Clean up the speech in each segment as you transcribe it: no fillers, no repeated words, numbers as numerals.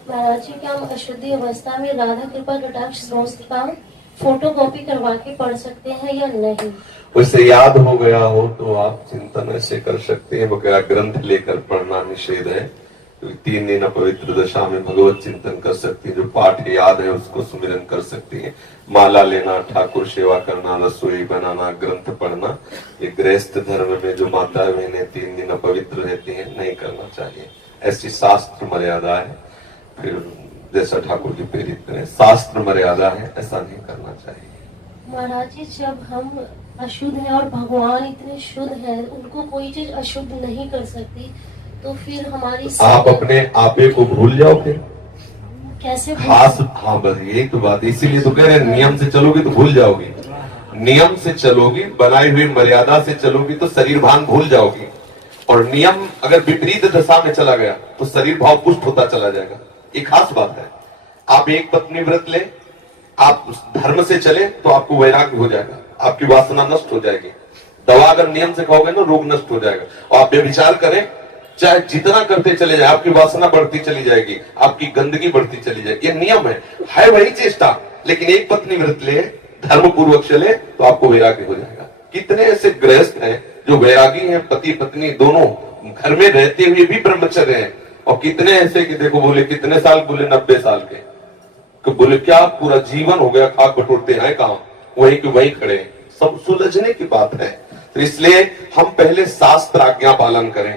महाराज जी, क्या हम अशुद्धि अवस्था में राधा कृपा कटाक्ष स्तोत्र का फोटो कॉपी करवा के पढ़ सकते हैं या नहीं? उसे याद हो गया हो तो आप चिंतन ऐसे कर सकते हैं, वगैरह ग्रंथ लेकर पढ़ना निषेध है। तो 3 दिन अपवित्र दशा में भगवत चिंतन कर सकते हैं, जो पाठ याद है उसको सुमिरन कर सकते हैं। माला लेना, ठाकुर सेवा करना, रसोई बनाना, ग्रंथ पढ़ना, ये गृहस्थ धर्म में जो माता बहनें 3 दिन अपवित्र रहती हैं नहीं करना चाहिए। ऐसी शास्त्र मर्यादा है। फिर जैसा ठाकुर जी प्रेरित करें, शास्त्र मर्यादा है, ऐसा नहीं करना चाहिए। महाराज जी, जब हम अशुद्ध हैं और भगवान इतने शुद्ध हैं, उनको कोई चीज अशुद्ध नहीं कर सकती, तो फिर हमारी आप अपने आपे को भूल जाओ फिर कैसे? हाँ बस यही तो बात, इसीलिए तो कह रहे हैं नियम से चलोगी तो भूल जाओगी। नियम से चलोगी, बनाई हुई मर्यादा से चलोगी तो शरीर भान भूल जाओगी। और नियम अगर विपरीत दशा में चला गया तो शरीर भाव पुष्ट होता चला जाएगा। एक खास बात है, आप एक पत्नी व्रत ले, आप धर्म से चले तो आपको वैराग्य हो जाएगा, आपकी वासना नष्ट हो जाएगी। दवा अगर नियम से खाओगे ना, रोग नष्ट हो जाएगा। और आप व्यभिचार करें, चाहे जितना करते चले जाए, आपकी वासना बढ़ती चली जाएगी, आपकी गंदगी बढ़ती चली जाएगी। ये नियम है वही चेष्टा। लेकिन एक पत्नी व्रत ले, धर्म पूर्वक चले तो आपको वैराग्य हो जाएगा। कितने ऐसे गृहस्थ हैं जो वैरागी हैं, पति पत्नी दोनों घर में रहते हुए भी ब्रह्मचर्य हैं। और कितने ऐसे कि देखो, बोले कितने साल, बोले 90 साल के, तो बोले क्या पूरा जीवन हो गया, खाक बटोरते हैं काम, वही के वही खड़े। सब सुलझने की बात है। तो इसलिए हम पहले शास्त्र आज्ञा पालन करें,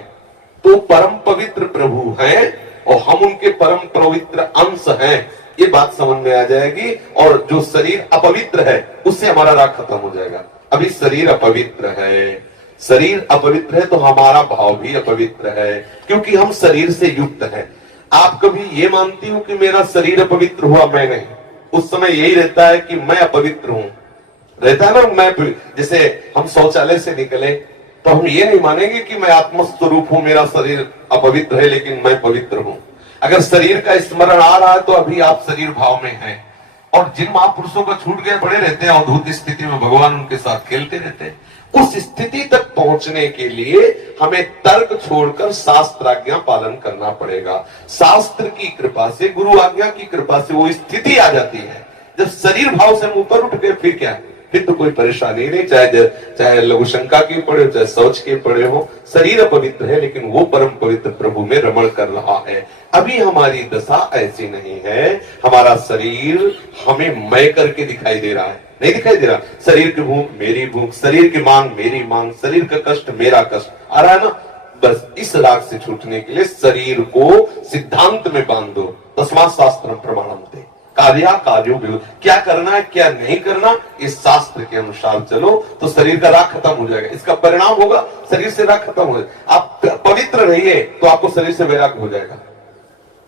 तो परम पवित्र प्रभु हैं और हम उनके परम पवित्र अंश हैं, ये बात समझ में आ जाएगी। और जो शरीर अपवित्र है उससे हमारा राग खत्म हो जाएगा। अभी शरीर अपवित्र है, शरीर अपवित्र है तो हमारा भाव भी अपवित्र है, क्योंकि हम शरीर से युक्त हैं। आप कभी ये मानती हो कि मेरा शरीर अपवित्र हुआ? मैं नहीं। उस समय यही रहता है कि मैं अपवित्र हूं, रहता है ना। मैं जैसे हम शौचालय से निकले तो हम ये नहीं मानेंगे कि मैं आत्मस्वरूप हूं, मेरा शरीर अपवित्र है लेकिन मैं पवित्र हूं। अगर शरीर का स्मरण आ रहा है तो अभी आप शरीर भाव में हैं। और जिन महापुरुषों का छूट गए पड़े रहते हैं अवधूत स्थिति में, भगवान उनके साथ खेलते रहते हैं। उस स्थिति तक पहुंचने के लिए हमें तर्क छोड़कर शास्त्र आज्ञा पालन करना पड़ेगा। शास्त्र की कृपा से, गुरु आज्ञा की कृपा से वो स्थिति आ जाती है जब शरीर भाव से ऊपर उठ गए, फिर क्या, फिर तो कोई परेशानी नहीं। चाहे लघु शंका की पड़े, चाहे शौच के पड़े हो, शरीर अपवित्र है लेकिन वो परम पवित्र प्रभु में रमण कर रहा है। अभी हमारी दशा ऐसी नहीं है। हमारा शरीर हमें मैं करके दिखाई दे रहा है, नहीं दिखाई दे रहा। शरीर की भूख मेरी भूख, शरीर की मांग मेरी मांग, शरीर का कष्ट मेरा कष्ट आ रहा है ना। बस इस राग से छूटने के लिए शरीर को सिद्धांत में बांध दो। तस्मात् शास्त्रम प्रमाणम ते, कार्या कार्यो विरुद्ध, क्या करना है क्या नहीं करना, इस शास्त्र के अनुसार चलो तो शरीर का राग खत्म हो जाएगा। इसका परिणाम होगा शरीर से राग खत्म हो जाएगा। आप पवित्र रहिए तो आपको शरीर से वैराग्य हो जाएगा।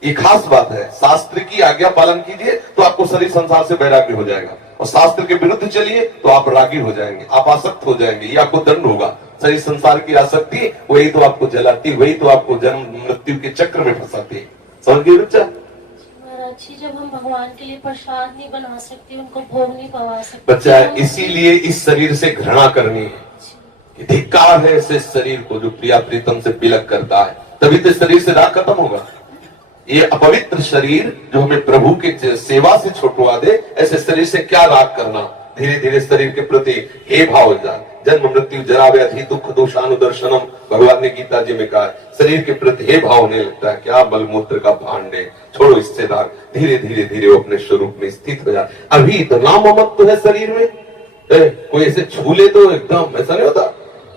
ये खास बात है। शास्त्र की आज्ञा पालन कीजिए तो आपको शरीर संसार से वैराग्य हो जाएगा। और शास्त्र के विरुद्ध चलिए तो आप रागी हो जाएंगे, आप आसक्त हो जाएंगे, ये आपको दंड होगा। शरीर संसार की आसक्ति वही तो आपको जलाती, वही तो आपको जन्म मृत्यु के चक्र में फंसाती है। समझ गए बच्चा? जब हम भगवान के लिए प्रसाद नहीं बना सकते, उनको भोग नहीं पवा सकते बच्चा, इसीलिए इस शरीर से घृणा करनी है। धिक्कार है ऐसे शरीर को जो प्रिया प्रीतम से बिलक करता है, तभी तो शरीर से राग खत्म होगा। ये अपवित्र शरीर जो हमें प्रभु के सेवा से छुटवा दे, ऐसे शरीर से क्या राग करना। धीरे धीरे शरीर के प्रति हे भाव हो जाए। जन्म मृत्यु जरा व्याधि दुख दोषानुदर्शनम, भगवान ने गीता जी में कहा, शरीर के प्रति हे भाव होने लगता है। क्या मलमूत्र का भांडे, छोड़ो इससे राग। धीरे धीरे धीरे वो अपने स्वरूप में स्थित हो जाए। अभी इतना ममत्व है शरीर में, कोई ऐसे छू ले तो एकदम ऐसा नहीं होता।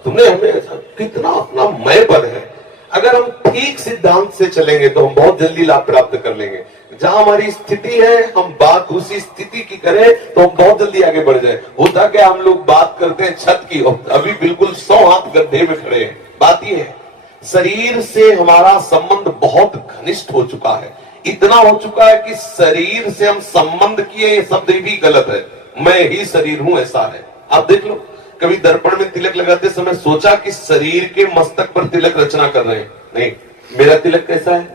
तुमने हमें ऐसा, कितना अपना मय पद है। अगर हम ठीक सिद्धांत से चलेंगे तो हम बहुत जल्दी लाभ प्राप्त कर लेंगे। जहां हमारी स्थिति है, हम बात उसी स्थिति की करें तो हम बहुत जल्दी आगे बढ़ जाए। होता क्या, हम लोग बात करते हैं छत की, अभी बिल्कुल 100 हाथ गड्ढे में खड़े हैं। बात ये है, शरीर से हमारा संबंध बहुत घनिष्ठ हो चुका है। इतना हो चुका है कि शरीर से हम संबंध किए, ये शब्द भी गलत है। मैं ही शरीर हूं, ऐसा है। आप देख लो, कभी दर्पण में तिलक लगाते समय सोचा कि शरीर के मस्तक पर तिलक रचना कर रहे हैं? नहीं। मेरा तिलक कैसा है,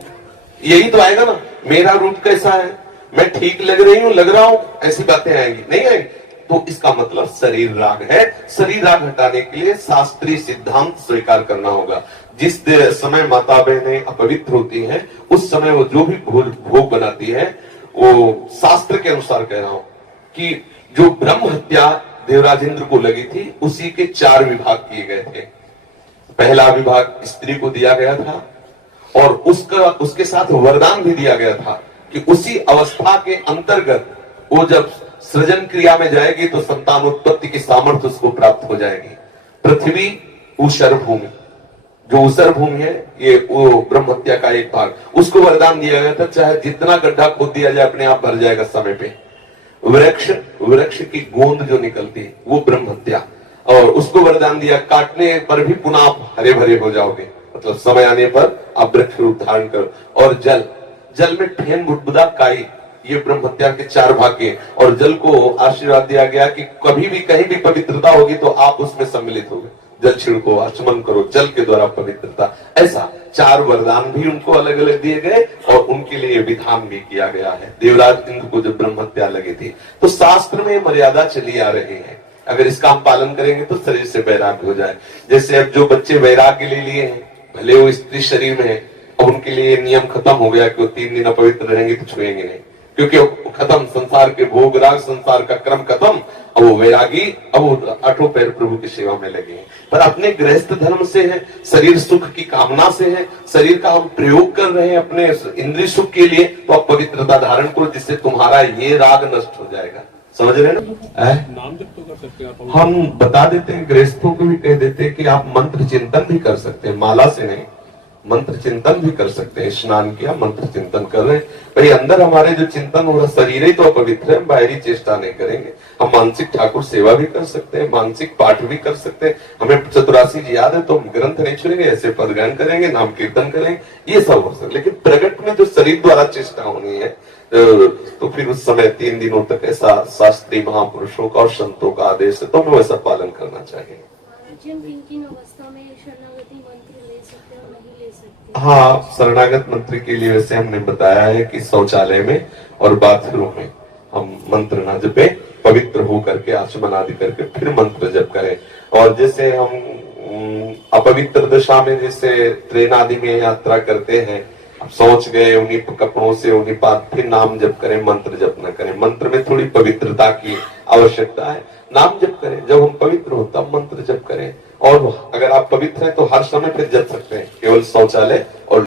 यही तो आएगा ना। मेरा रूप कैसा है, मैं ठीक लग रही हूं, लग रहा हूं, ऐसी बातें आएंगी? नहीं आएंगी। तो इसका मतलब शरीर राग है। शरीर राग हटाने के लिए शास्त्रीय सिद्धांत स्वीकार करना होगा। जिस समय माता बहनें अपवित्र होती हैं, उस समय वो जो भी भोग बनाती है, वो शास्त्र के अनुसार कह रहा हूं कि जो ब्रह्म हत्या देवराज इंद्र को लगी थी, उसी के 4 विभाग किए गए थे। पहला विभाग स्त्री को दिया गया था और उसके साथ वरदान भी दिया गया था कि उसी अवस्था के अंतर्गत वो जब सृजन क्रिया में जाएगी तो संतानोत्पत्ति की सामर्थ्य उसको प्राप्त हो जाएगी। पृथ्वी ऊषर भूमि, जो ऊषर भूमि है, ये वो ब्रह्म हत्या का एक भाग, उसको वरदान दिया गया था, चाहे जितना गड्ढा खोद दिया जाए अपने आप भर जाएगा समय पे। वृक्ष की गोंद जो निकलती है वो ब्रह्म हत्या, और उसको वरदान दिया काटने पर भी पुनः आप हरे भरे हो जाओगे, मतलब समय आने पर आप वृक्ष रूप धारण करो। और जल में फेन बुदबुदा काई, ये ब्रह्म हत्या के 4 भाग के। और जल को आशीर्वाद दिया गया कि कभी भी कहीं भी पवित्रता होगी तो आप उसमें सम्मिलित होगे, जल छिड़को, आचमन करो, जल के द्वारा पवित्रता। ऐसा 4 वरदान भी उनको अलग अलग दिए गए और उनके लिए विधान भी किया गया है। देवराज इंद्र को जब ब्रह्म हत्या लगी थी तो शास्त्र में मर्यादा चली आ रही है, अगर इसका हम पालन करेंगे तो शरीर से वैराग्य हो जाए। जैसे अब जो बच्चे वैराग्य ले लिए हैं, भले वो स्त्री शरीर में है, अब उनके लिए नियम खत्म हो गया कि वो 3 दिन अपवित्र रहेंगे तो छुएंगे नहीं, क्योंकि वो खत्म, संसार के भोग राग, संसार का क्रम खत्म। अब वो वैरागी, अब वो आठों पैर प्रभु की सेवा में लगे हैं। पर अपने गृहस्थ धर्म से है, शरीर सुख की कामना से है, शरीर का हम प्रयोग कर रहे हैं अपने इंद्रिय सुख के लिए, तो आप पवित्रता धारण करो, जिससे तुम्हारा ये राग नष्ट हो जाएगा। समझ रहे ना? नाम जप तो कर सकते हैं हम बता देते हैं, गृहस्थों को भी कह देते हैं कि आप मंत्र चिंतन भी कर सकते हैं, माला से नहीं, मंत्र चिंतन भी कर सकते हैं। स्नान किया, मंत्र चिंतन कर रहे हैं, भाई अंदर हमारे जो चिंतन हो रहा, शरीर ही तो अपवित्र है, बाहरी चेष्टा नहीं करेंगे। हम मानसिक ठाकुर सेवा भी कर सकते हैं, मानसिक पाठ भी कर सकते हैं। हमें चतुरासी जी याद है तो हम ग्रंथ नहीं छुएंगे, ऐसे पदगान करेंगे, नाम कीर्तन करेंगे, ये सब हो सकता है। लेकिन प्रगट में जो शरीर द्वारा चेष्टा होनी है, तो फिर उस समय 3 दिनों तक ऐसा शास्त्रीय महापुरुषों का और संतों का आदेश है, तो हमें वैसा पालन करना चाहिए। किन अवस्था में शरणागति मंत्र ले सकते और नहीं ले सकते? हाँ, शरणागत मंत्र के लिए वैसे हमने बताया है कि शौचालय में और बाथरूम में हम मंत्र ना जपे, पवित्र हो करके आचमन आदि करके फिर मंत्र जप करें। और जैसे हम अपवित्र दशा में जैसे ट्रेन आदि में यात्रा करते हैं, सोच गए उन्हीं कपड़ों से, उन्हीं बात, फिर नाम जप करें, मंत्र जप न करें। मंत्र में थोड़ी पवित्रता की आवश्यकता है, नाम जप करें, जब हम पवित्र हो तब मंत्र जप करें। और अगर आप पवित्र हैं तो हर समय फिर जप सकते हैं, केवल शौचालय और